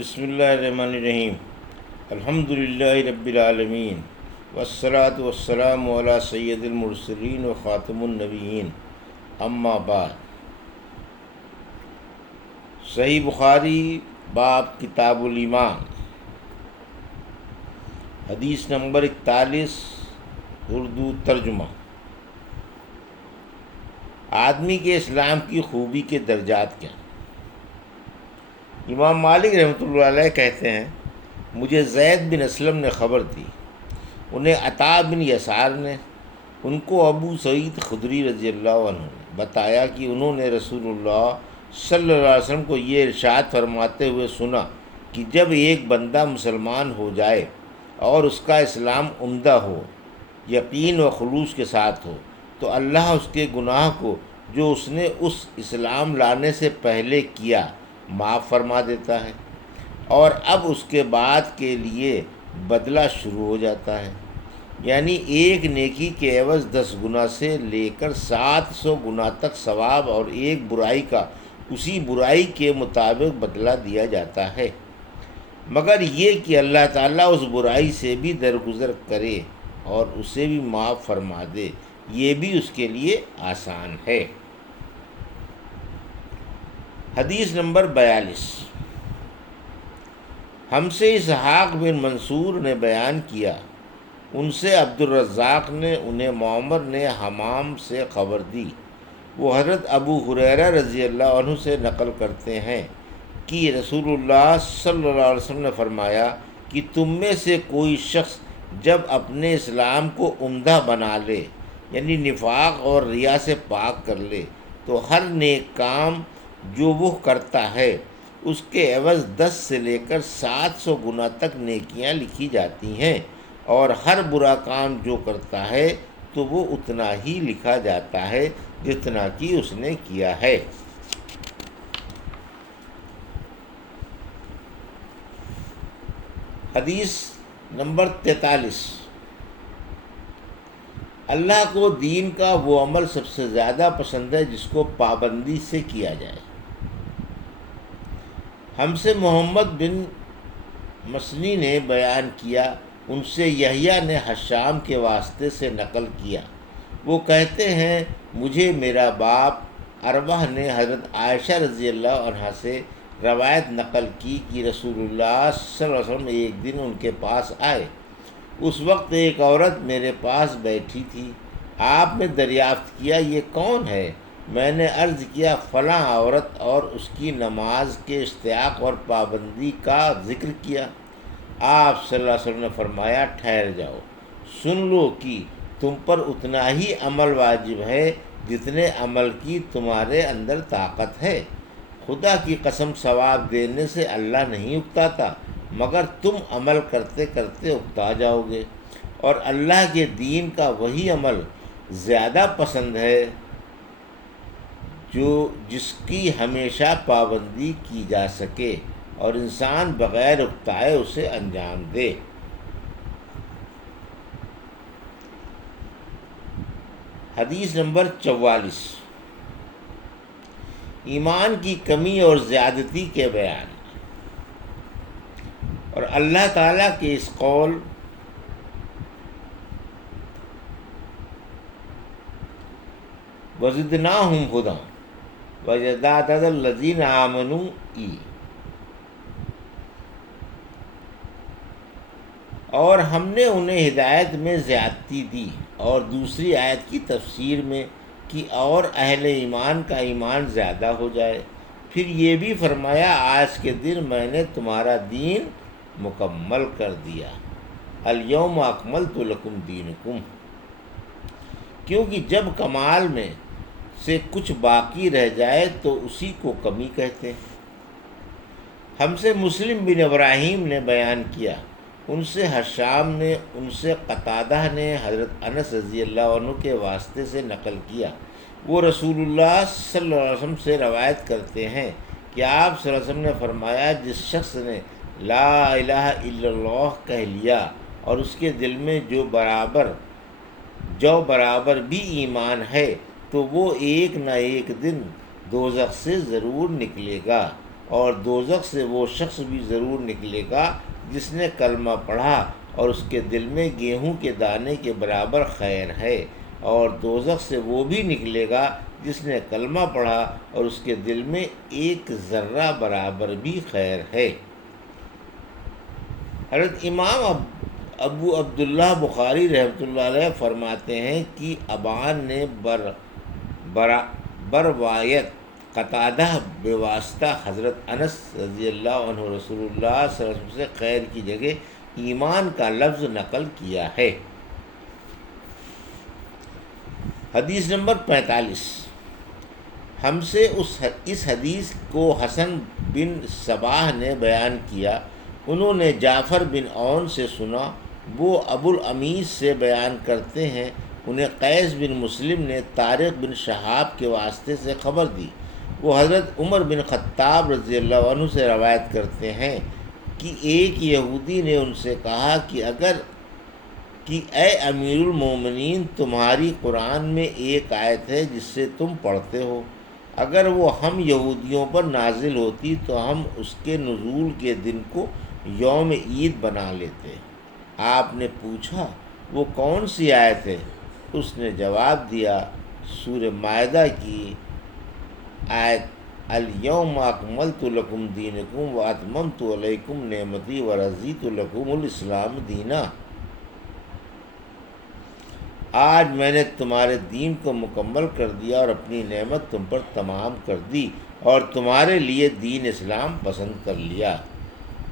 بسم اللہ الرحمن الرحیم۔ الحمد للہ رب العالمین، والصلاة والسلام علی سید المرسلین و خاتم النبیین، اما بعد۔ صحیح بخاری باب کتاب الایمان، حدیث نمبر 41، اردو ترجمہ۔ آدمی کے اسلام کی خوبی کے درجات کیا؟ امام مالک رحمۃ اللہ علیہ کہتے ہیں، مجھے زید بن اسلم نے خبر دی، انہیں عطا بن یسار نے، ان کو ابو سعید خدری رضی اللہ عنہ نے بتایا کہ انہوں نے رسول اللہ صلی اللہ علیہ وسلم کو یہ ارشاد فرماتے ہوئے سنا کہ جب ایک بندہ مسلمان ہو جائے اور اس کا اسلام عمدہ ہو، یقین و خلوص کے ساتھ ہو، تو اللہ اس کے گناہ کو جو اس نے اس اسلام لانے سے پہلے کیا معاف فرما دیتا ہے، اور اب اس کے بعد کے لیے بدلہ شروع ہو جاتا ہے، یعنی ایک نیکی کے عوض 10 گنا سے لے کر 700 گنا تک ثواب، اور ایک برائی کا اسی برائی کے مطابق بدلہ دیا جاتا ہے، مگر یہ کہ اللہ تعالیٰ اس برائی سے بھی درگزر کرے اور اسے بھی معاف فرما دے، یہ بھی اس کے لیے آسان ہے۔ حدیث نمبر 42۔ ہم سے اسحاق بن منصور نے بیان کیا، ان سے عبد الرزاق نے، انہیں معمر نے حمام سے خبر دی، وہ حضرت ابو ہریرہ رضی اللہ عنہ سے نقل کرتے ہیں کہ رسول اللہ صلی اللہ علیہ وسلم نے فرمایا کہ تم میں سے کوئی شخص جب اپنے اسلام کو عمدہ بنا لے، یعنی نفاق اور ریا سے پاک کر لے، تو ہر نیک کام جو وہ کرتا ہے اس کے عوض 10 سے لے کر 700 گنا تک نیکیاں لکھی جاتی ہیں، اور ہر برا کام جو کرتا ہے تو وہ اتنا ہی لکھا جاتا ہے جتنا کہ اس نے کیا ہے۔ حدیث نمبر 43۔ اللہ کو دین کا وہ عمل سب سے زیادہ پسند ہے جس کو پابندی سے کیا جائے۔ ہم سے محمد بن مسنی نے بیان کیا، ان سے یحییٰ نے حشام کے واسطے سے نقل کیا، وہ کہتے ہیں مجھے میرا باپ ارواح نے حضرت عائشہ رضی اللہ عنہا سے روایت نقل کی کہ رسول اللہ صلی اللہ علیہ وسلم ایک دن ان کے پاس آئے، اس وقت ایک عورت میرے پاس بیٹھی تھی، آپ نے دریافت کیا یہ کون ہے؟ میں نے عرض کیا فلاں عورت، اور اس کی نماز کے اشتیاق اور پابندی کا ذکر کیا۔ آپ صلی اللہ علیہ وسلم نے فرمایا ٹھہر جاؤ، سن لو کہ تم پر اتنا ہی عمل واجب ہے جتنے عمل کی تمہارے اندر طاقت ہے، خدا کی قسم ثواب دینے سے اللہ نہیں اکتاتا، مگر تم عمل کرتے کرتے اکتا جاؤ گے، اور اللہ کے دین کا وہی عمل زیادہ پسند ہے جس کی ہمیشہ پابندی کی جا سکے اور انسان بغیر اکتائے اسے انجام دے۔ حدیث نمبر 44۔ ایمان کی کمی اور زیادتی کے بیان، اور اللہ تعالیٰ کے اس قول وَزِدْنَاهُمْ هُدًى وَزَادَ الَّذِينَ آمَنُوا اور ہم نے انہیں ہدایت میں زیادتی دی، اور دوسری آیت کی تفسیر میں کہ اور اہل ایمان کا ایمان زیادہ ہو جائے، پھر یہ بھی فرمایا آج کے دن میں نے تمہارا دین مکمل کر دیا، الیوم اکملت لکم دینکم، کیونکہ جب کمال میں سے کچھ باقی رہ جائے تو اسی کو کمی کہتے ہیں۔ ہم سے مسلم بن ابراہیم نے بیان کیا، ان سے حشام نے، ان سے قتادہ نے حضرت انس رضی اللہ عنہ کے واسطے سے نقل کیا، وہ رسول اللہ صلی اللہ علیہ وسلم سے روایت کرتے ہیں کہ آپ صلی اللہ علیہ وسلم نے فرمایا جس شخص نے لا الہ الا اللہ کہہ لیا اور اس کے دل میں جو برابر بھی ایمان ہے تو وہ ایک نہ ایک دن دوزخ سے ضرور نکلے گا، اور دوزخ سے وہ شخص بھی ضرور نکلے گا جس نے کلمہ پڑھا اور اس کے دل میں گیہوں کے دانے کے برابر خیر ہے، اور دوزخ سے وہ بھی نکلے گا جس نے کلمہ پڑھا اور اس کے دل میں ایک ذرہ برابر بھی خیر ہے۔ حضرت امام ابو عبداللہ بخاری رحمۃ اللہ علیہ فرماتے ہیں کہ ابان نے بروایت قتادہ بواسطہ حضرت انس رضی اللہ عنہ رسول اللہ صلی اللہ علیہ وسلم سے خیر کی جگہ ایمان کا لفظ نقل کیا ہے۔ حدیث نمبر 45۔ ہم سے اس حدیث کو حسن بن صباح نے بیان کیا، انہوں نے جعفر بن عون سے سنا، وہ ابو الامیس سے بیان کرتے ہیں، انہیں قیس بن مسلم نے طارق بن شہاب کے واسطے سے خبر دی، وہ حضرت عمر بن خطاب رضی اللہ عنہ سے روایت کرتے ہیں کہ ایک یہودی نے ان سے کہا کہ اے امیر المومنین، تمہاری قرآن میں ایک آیت ہے جس سے تم پڑھتے ہو، اگر وہ ہم یہودیوں پر نازل ہوتی تو ہم اس کے نزول کے دن کو یوم عید بنا لیتے۔ آپ نے پوچھا وہ کون سی آیت ہے؟ اس نے جواب دیا سورہ مائدہ کی آیت الیوم اکملت لکم دینکم واتممت علیکم نعمتی ورضیت لکم الاسلام دینا۔ آج میں نے تمہارے دین کو مکمل کر دیا اور اپنی نعمت تم پر تمام کر دی اور تمہارے لیے دین اسلام پسند کر لیا۔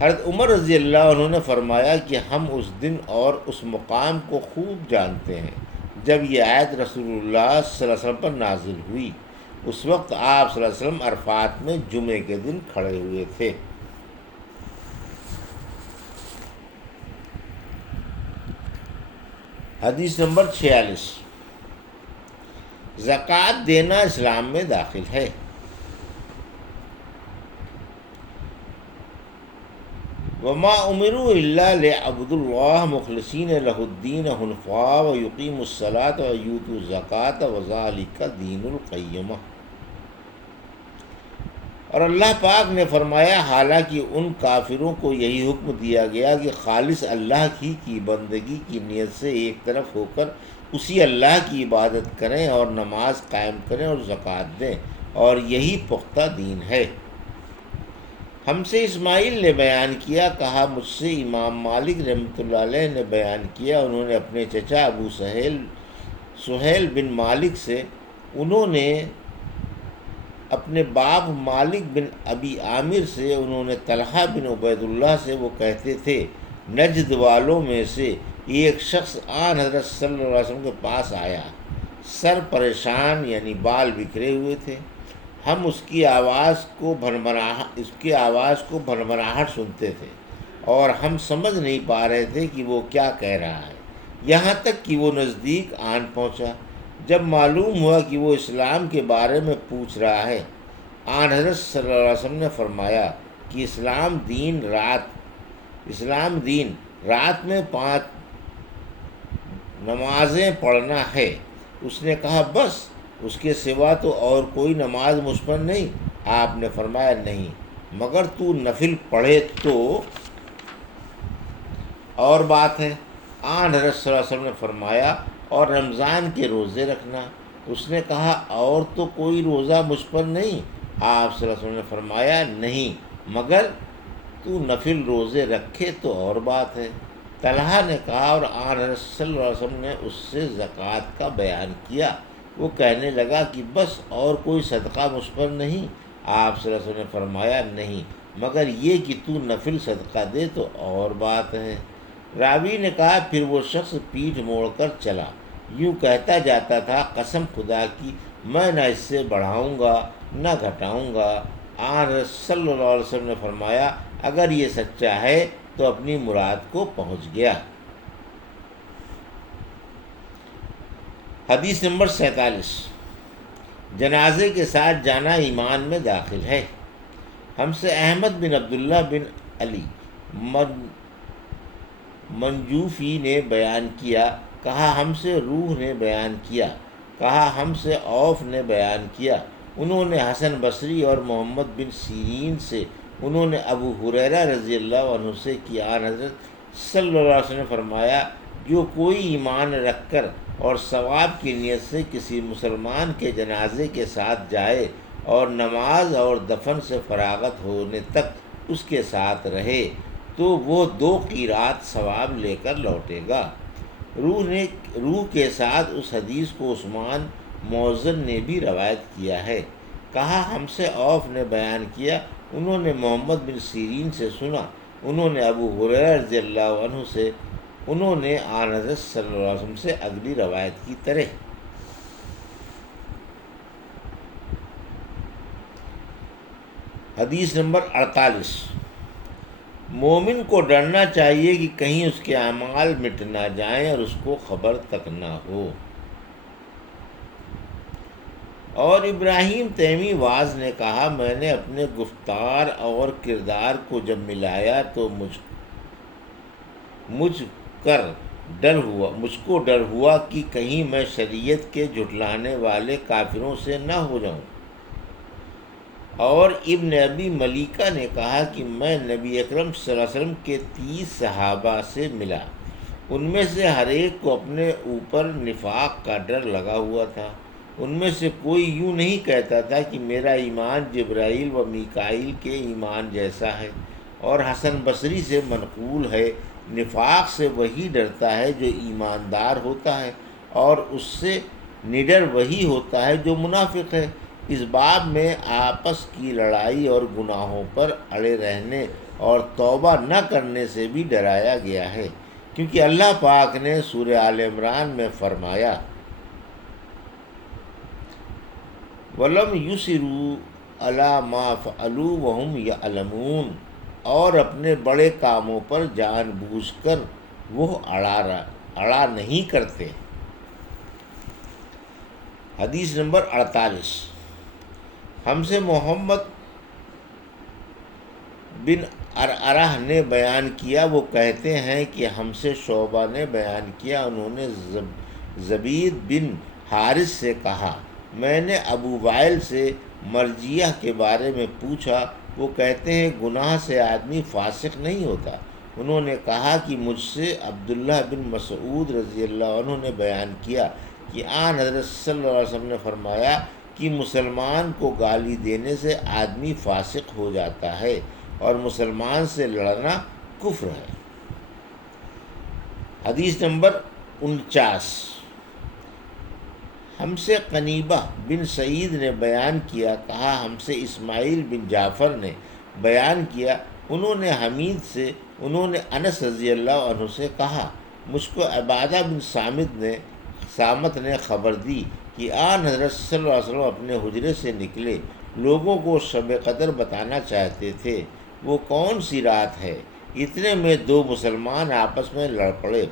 حضرت عمر رضی اللہ عنہ نے فرمایا کہ ہم اس دن اور اس مقام کو خوب جانتے ہیں جب یہ آیت رسول اللہ صلی اللہ علیہ وسلم پر نازل ہوئی۔ اس وقت آپ صلی اللہ علیہ وسلم عرفات میں جمعے کے دن کھڑے ہوئے تھے۔ حدیث نمبر 46۔ زکوٰۃ دینا اسلام میں داخل ہے۔ وما امروا الا ليعبدوا الله مخلصين له الدين حنفاء ويقيموا الصلاة ويؤتوا الزكاة وذلك دين القیمہ۔ اور اللہ پاک نے فرمایا حالانکہ ان کافروں کو یہی حکم دیا گیا کہ خالص اللہ کی بندگی کی نیت سے ایک طرف ہو کر اسی اللہ کی عبادت کریں اور نماز قائم کریں اور زکوٰۃ دیں، اور یہی پختہ دین ہے۔ ہم سے اسماعیل نے بیان کیا، کہا مجھ سے امام مالک رحمۃ اللہ علیہ نے بیان کیا، انہوں نے اپنے چچا ابو سہیل بن مالک سے، انہوں نے اپنے باپ مالک بن ابی عامر سے، انہوں نے طلحہ بن عبید اللہ سے، وہ کہتے تھے نجد والوں میں سے ایک شخص آن حضرت صلی اللہ علیہ وسلم کے پاس آیا، سر پریشان یعنی بال بکھرے ہوئے تھے، ہم اس کی آواز کو بھنبھناہٹ سنتے تھے اور ہم سمجھ نہیں پا رہے تھے کہ وہ کیا کہہ رہا ہے، یہاں تک کہ وہ نزدیک آن پہنچا۔ جب معلوم ہوا کہ وہ اسلام کے بارے میں پوچھ رہا ہے، آن حضرت صلی اللہ علیہ وسلم نے فرمایا کہ اسلام دین رات میں 5 نمازیں پڑھنا ہے۔ اس نے کہا بس، اس کے سوا تو اور کوئی نماز مجھ پر نہیں؟ آپ نے فرمایا نہیں، مگر تو نفل پڑھے تو اور بات ہے۔ آن حضرت صلی اللہ علیہ وسلم نے فرمایا اور رمضان کے روزے رکھنا۔ اس نے کہا اور تو کوئی روزہ مجھ پر نہیں؟ آپ صلی اللہ علیہ وسلم نے فرمایا نہیں، مگر تو نفل روزے رکھے تو اور بات ہے۔ طلحہ نے کہا اور آن حضرت صلی اللہ علیہ وسلم نے اس سے زکوٰۃ کا بیان کیا، وہ کہنے لگا کہ بس اور کوئی صدقہ مجھ پر نہیں؟ آپ صلی اللہ علیہ وسلم نے فرمایا نہیں، مگر یہ کہ تو نفل صدقہ دے تو اور بات ہے۔ راوی نے کہا پھر وہ شخص پیٹھ موڑ کر چلا، یوں کہتا جاتا تھا قسم خدا کی میں نہ اس سے بڑھاؤں گا نہ گھٹاؤں گا۔ آن صلی اللہ علیہ وسلم نے فرمایا اگر یہ سچا ہے تو اپنی مراد کو پہنچ گیا۔ حدیث نمبر 47۔ جنازے کے ساتھ جانا ایمان میں داخل ہے۔ ہم سے احمد بن عبداللہ بن علی منجوفی نے بیان کیا، کہا ہم سے روح نے بیان کیا، کہا ہم سے عوف نے بیان کیا، انہوں نے حسن بصری اور محمد بن سیرین سے، انہوں نے ابو ہریرہ رضی اللہ عنہ سے کہ آن حضرت صلی اللہ علیہ وسلم نے فرمایا، جو کوئی ایمان رکھ کر اور ثواب کی نیت سے کسی مسلمان کے جنازے کے ساتھ جائے اور نماز اور دفن سے فراغت ہونے تک اس کے ساتھ رہے تو وہ 2 قیرات ثواب لے کر لوٹے گا۔ روح کے ساتھ اس حدیث کو عثمان موزن نے بھی روایت کیا ہے۔ کہا ہم سے اوف نے بیان کیا، انہوں نے محمد بن سیرین سے سنا، انہوں نے ابو ہریرہ رضی اللہ عنہ سے، انہوں نے آن حضرت صلی اللہ علیہ وسلم سے اگلی روایت کی طرح۔ حدیث نمبر 48۔ مومن کو ڈرنا چاہیے کہ کہیں اس کے اعمال مٹ نہ جائیں اور اس کو خبر تک نہ ہو۔ اور ابراہیم تیمی واعظ نے کہا، میں نے اپنے گفتار اور کردار کو جب ملایا تو مجھ کو ڈر ہوا کہ کہیں میں شریعت کے جھٹلانے والے کافروں سے نہ ہو جاؤں۔ اور ابن ابی ملیکہ نے کہا کہ میں نبی اکرم صلی اللہ علیہ وسلم کے 30 صحابہ سے ملا، ان میں سے ہر ایک کو اپنے اوپر نفاق کا ڈر لگا ہوا تھا، ان میں سے کوئی یوں نہیں کہتا تھا کہ میرا ایمان جبرائیل و میکائیل کے ایمان جیسا ہے۔ اور حسن بصری سے منقول ہے، نفاق سے وہی ڈرتا ہے جو ایماندار ہوتا ہے، اور اس سے نڈر وہی ہوتا ہے جو منافق ہے۔ اس باب میں آپس کی لڑائی اور گناہوں پر اڑے رہنے اور توبہ نہ کرنے سے بھی ڈرایا گیا ہے، کیونکہ اللہ پاک نے سورہ آل عمران میں فرمایا، وَلَمْ يُصِرُّوا عَلَىٰ مَا فَعَلُوا وَهُمْ يَعْلَمُونَ، اور اپنے بڑے کاموں پر جان بوجھ کر وہ اڑا نہیں کرتے۔ حدیث نمبر 48۔ ہم سے محمد بن ارعرہ نے بیان کیا، وہ کہتے ہیں کہ ہم سے شعبہ نے بیان کیا، انہوں نے زبید بن حارث سے کہا، میں نے ابو وائل سے مرجیہ کے بارے میں پوچھا، وہ کہتے ہیں گناہ سے آدمی فاسق نہیں ہوتا۔ انہوں نے کہا کہ مجھ سے عبداللہ بن مسعود رضی اللہ عنہ نے بیان کیا کہ آن حضرت صلی اللہ علیہ وسلم نے فرمایا کہ مسلمان کو گالی دینے سے آدمی فاسق ہو جاتا ہے اور مسلمان سے لڑنا کفر ہے۔ حدیث نمبر 49۔ ہم سے قنیبہ بن سعید نے بیان کیا، کہا ہم سے اسماعیل بن جعفر نے بیان کیا، انہوں نے حمید سے، انہوں نے انس رضی اللہ عنہ سے کہا، مجھ کو عبادہ بن صامت نے خبر دی کہ آن حضرت صلی اللہ علیہ وسلم اپنے حجرے سے نکلے، لوگوں کو شب قدر بتانا چاہتے تھے، وہ کون سی رات ہے، اتنے میں 2 مسلمان آپس میں لڑ پڑے۔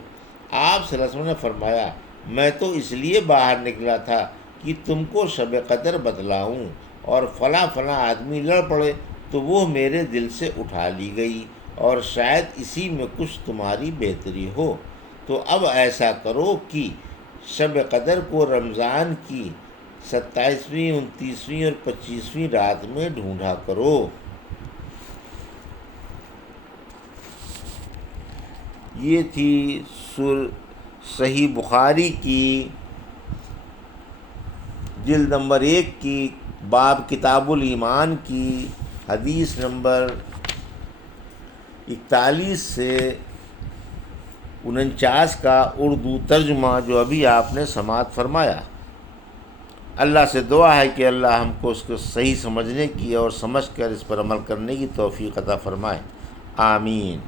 آپ صلی اللہ علیہ وسلم نے فرمایا، میں تو اس لیے باہر نکلا تھا کہ تم کو شب قدر بتلاؤں، اور فلاں فلاں آدمی لڑ پڑے تو وہ میرے دل سے اٹھا لی گئی، اور شاید اسی میں کچھ تمہاری بہتری ہو، تو اب ایسا کرو کہ شب قدر کو رمضان کی 27ویں، 29ویں اور 25ویں رات میں ڈھونڈا کرو۔ یہ تھی صحیح بخاری کی جلد نمبر 1 کی باب کتاب الایمان کی حدیث نمبر 41 سے 49 کا اردو ترجمہ جو ابھی آپ نے سماعت فرمایا۔ اللہ سے دعا ہے کہ اللہ ہم کو اس کو صحیح سمجھنے کی اور سمجھ کر اس پر عمل کرنے کی توفیق عطا فرمائے، آمین۔